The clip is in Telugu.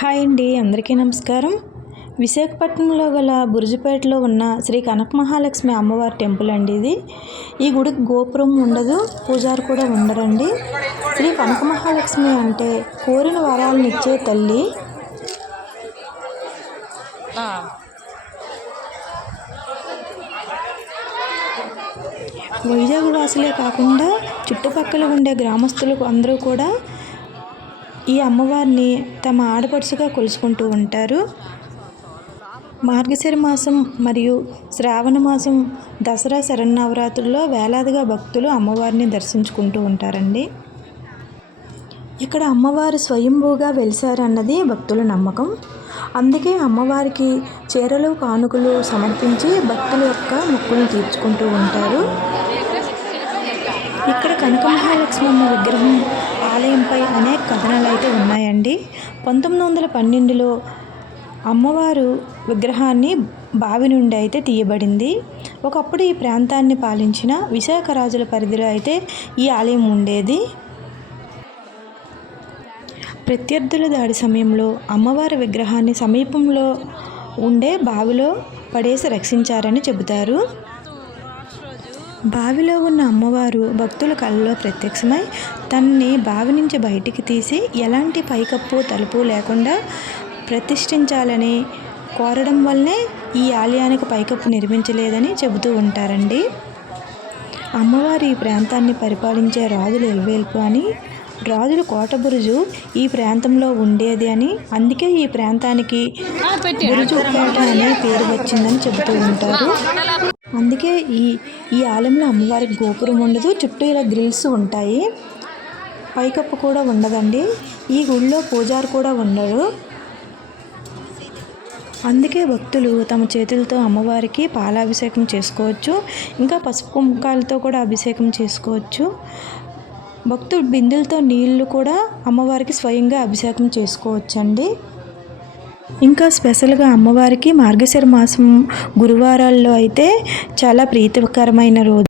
హాయ్ అండి, అందరికీ నమస్కారం. విశాఖపట్నంలో గల బురుజుపేటలో ఉన్న శ్రీ కనక మహాలక్ష్మి అమ్మవారి టెంపుల్ అండి ఇది. ఈ గుడికి గోపురం ఉండదు, పూజారి కూడా ఉండరండి. శ్రీ కనక మహాలక్ష్మి అంటే కోరిన వరాలను ఇచ్చే తల్లి. వైజాగ్ వాసులే కాకుండా చుట్టుపక్కల ఉండే గ్రామస్తులు అందరూ కూడా ఈ అమ్మవారిని తమ ఆడపడుచుగా కొలుసుకుంటూ ఉంటారు. మార్గశిర మాసం మరియు శ్రావణ మాసం, దసరా శరన్నవరాత్రుల్లో వేలాదిగా భక్తులు అమ్మవారిని దర్శించుకుంటూ ఉంటారండి. ఇక్కడ అమ్మవారు స్వయంభూగా వెలిశారన్నది భక్తుల నమ్మకం. అందుకే అమ్మవారికి చీరలు, కానుకలు సమర్పించి భక్తుల యొక్క మొక్కులను తీర్చుకుంటూ ఉంటారు. ఇక్కడ కనక మహాలక్ష్మమ్మ విగ్రహం ఆలయంపై అనేక కథనాలు అయితే ఉన్నాయండి. 1912లో అమ్మవారు విగ్రహాన్ని బావి నుండి అయితే తీయబడింది. ఒకప్పుడు ఈ ప్రాంతాన్ని పాలించిన విశాఖ రాజుల పరిధిలో అయితే ఈ ఆలయం ఉండేది. ప్రత్యర్థుల దాడి సమయంలో అమ్మవారి విగ్రహాన్ని సమీపంలో ఉండే బావిలో పడేసి రక్షించారని చెబుతారు. బావిలో ఉన్న అమ్మవారు భక్తుల కళ్ళలో ప్రత్యక్షమై తనని బావి నుంచి బయటికి తీసి ఎలాంటి పైకప్పు, తలుపు లేకుండా ప్రతిష్ఠించాలని కోరడం వల్లనే ఈ ఆలయానికి పైకప్పు నిర్మించలేదని చెబుతూ ఉంటారండి. అమ్మవారు ఈ ప్రాంతాన్ని పరిపాలించే రాజుల ఇలవేల్పు అని, రాజుల కోట బురుజు ఈ ప్రాంతంలో ఉండేది అని, అందుకే ఈ ప్రాంతానికి బురుజుపేట అనే పేరు వచ్చిందని చెబుతూ ఉంటారు. అందుకే ఈ ఆలయంలో అమ్మవారికి గోపురం ఉండదు, చుట్టూ ఇలా గ్రిల్స్ ఉంటాయి, పైకప్పు కూడా ఉండదండి. ఈ గుడిలో పూజారి కూడా ఉండరు. అందుకే భక్తులు తమ చేతులతో అమ్మవారికి పాలాభిషేకం చేసుకోవచ్చు, ఇంకా పసుపు కుంకాలతో కూడా అభిషేకం చేసుకోవచ్చు. భక్తులు బిందెలతో నీళ్లు కూడా అమ్మవారికి స్వయంగా అభిషేకం చేసుకోవచ్చండి. ఇంకా స్పెషల్గా అమ్మవారికి మార్గశిర మాసం గురువారాల్లో అయితే చాలా ప్రీతికరమైన రోజు.